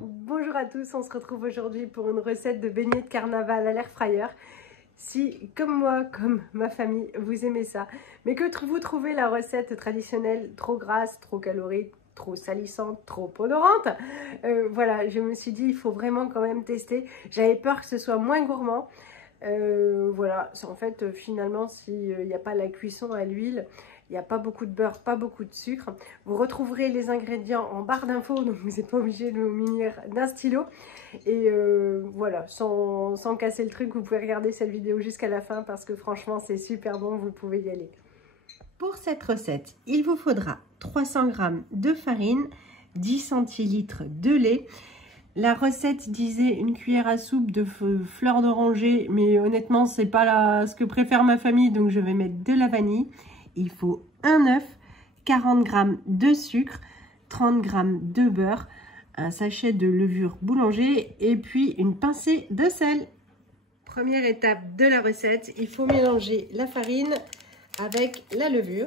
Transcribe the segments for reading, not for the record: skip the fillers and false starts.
Bonjour à tous, on se retrouve aujourd'hui pour une recette de beignets de carnaval à l'air fryer. Si, comme moi, comme ma famille, vous aimez ça, mais que vous trouvez la recette traditionnelle trop grasse, trop calorique, trop salissante, trop odorante, voilà, je me suis dit, il faut vraiment quand même tester. J'avais peur que ce soit moins gourmand. Voilà, en fait, finalement, s'il n'y a pas la cuisson à l'huile, il n'y a pas beaucoup de beurre, pas beaucoup de sucre. Vous retrouverez les ingrédients en barre d'infos, donc vous n'êtes pas obligé de vous munir d'un stylo. Et voilà, sans casser le truc, vous pouvez regarder cette vidéo jusqu'à la fin parce que franchement, c'est super bon, vous pouvez y aller. Pour cette recette, il vous faudra 300 g de farine, 10 centilitres de lait. La recette disait une cuillère à soupe de fleur d'oranger, mais honnêtement, c'est pas ce que préfère ma famille, donc je vais mettre de la vanille. Il faut un œuf, 40 g de sucre, 30 g de beurre, un sachet de levure boulanger et puis une pincée de sel. Première étape de la recette, il faut mélanger la farine avec la levure.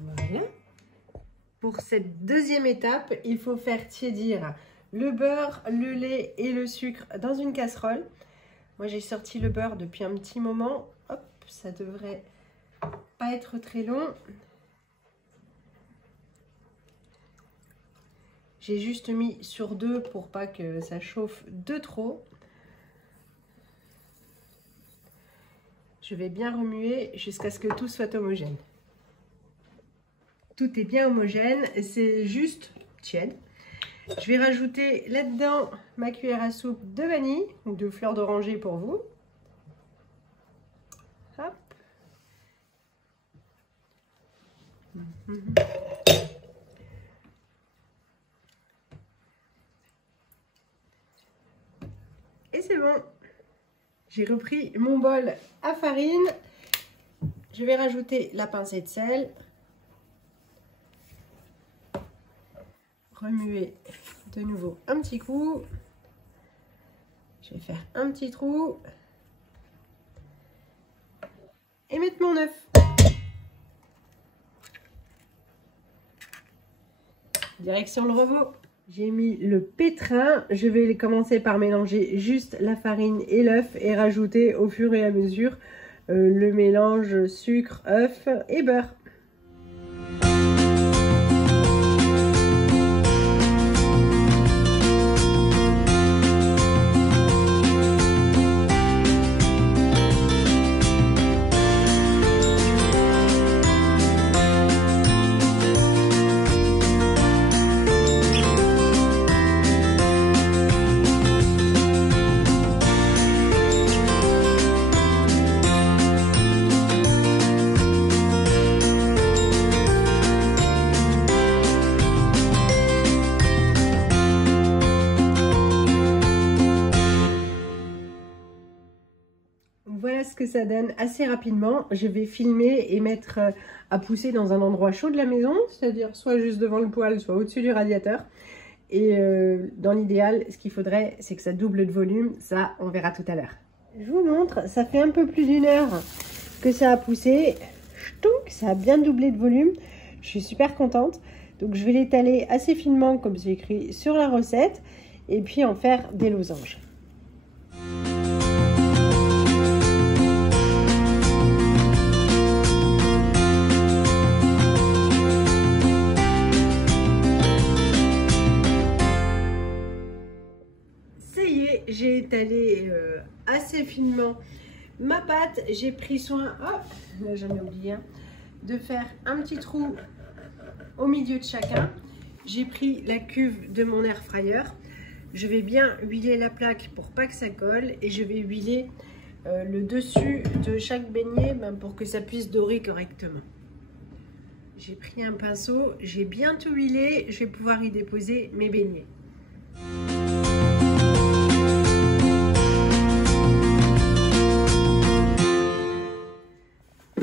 Voilà. Pour cette deuxième étape, il faut faire tiédir le beurre, le lait et le sucre dans une casserole. Moi, j'ai sorti le beurre depuis un petit moment. Hop, ça devrait pas être très long. J'ai juste mis sur 2 pour pas que ça chauffe de trop. Je vais bien remuer jusqu'à ce que tout soit homogène. Tout est bien homogène, c'est juste tiède. Je vais rajouter là-dedans ma cuillère à soupe de vanille ou de fleur d'oranger pour vous. Hop. Et c'est bon. J'ai repris mon bol à farine. Je vais rajouter la pincée de sel. Remuer de nouveau un petit coup. Je vais faire un petit trou. Et mettre mon œuf. Direction le robot. J'ai mis le pétrin. Je vais commencer par mélanger juste la farine et l'œuf et rajouter au fur et à mesure le mélange sucre, œuf et beurre. Voilà ce que ça donne assez rapidement. Je vais filmer et mettre à pousser dans un endroit chaud de la maison, c'est-à-dire soit juste devant le poêle, soit au-dessus du radiateur. Et dans l'idéal, ce qu'il faudrait, c'est que ça double de volume. Ça, on verra tout à l'heure. Je vous montre, ça fait un peu plus d'1 heure que ça a poussé. Ch'touk, ça a bien doublé de volume. Je suis super contente. Donc je vais l'étaler assez finement comme c'est écrit sur la recette et puis en faire des losanges. J'ai étalé assez finement ma pâte. J'ai pris soin, hop, là j'en ai oublié un, de faire un petit trou au milieu de chacun. J'ai pris la cuve de mon air fryer. Je vais bien huiler la plaque pour pas que ça colle et je vais huiler le dessus de chaque beignet pour que ça puisse dorer correctement. J'ai pris un pinceau, j'ai bien tout huilé, je vais pouvoir y déposer mes beignets.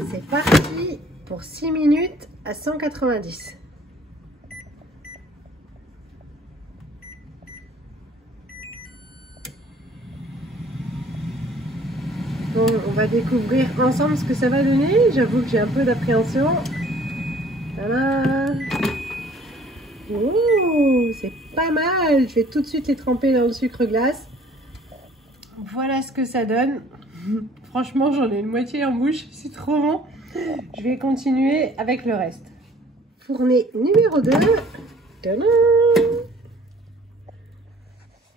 C'est parti pour 6 minutes à 190. Bon, on va découvrir ensemble ce que ça va donner. J'avoue que j'ai un peu d'appréhension. Voilà. Oh, c'est pas mal. Je vais tout de suite les tremper dans le sucre glace. Voilà ce que ça donne. Franchement, j'en ai une moitié en bouche. C'est trop bon. Je vais continuer avec le reste. Fournée numéro 2. Tadam!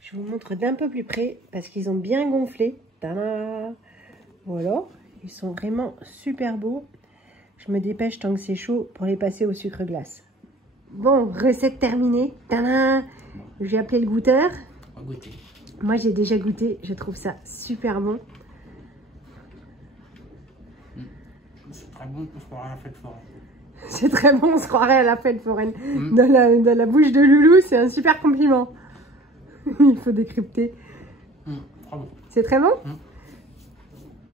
Je vous montre d'un peu plus près parce qu'ils ont bien gonflé. Tadam! Voilà, ils sont vraiment super beaux. Je me dépêche tant que c'est chaud pour les passer au sucre glace. Bon, recette terminée. Tadam! Je vais appeler le goûteur. On va goûter. Moi, j'ai déjà goûté. Je trouve ça super bon. C'est très bon, on se croirait à la fête foraine. C'est très bon, on se croirait à la fête foraine. Dans la bouche de Loulou, c'est un super compliment. Il faut décrypter. Très bon. C'est très bon?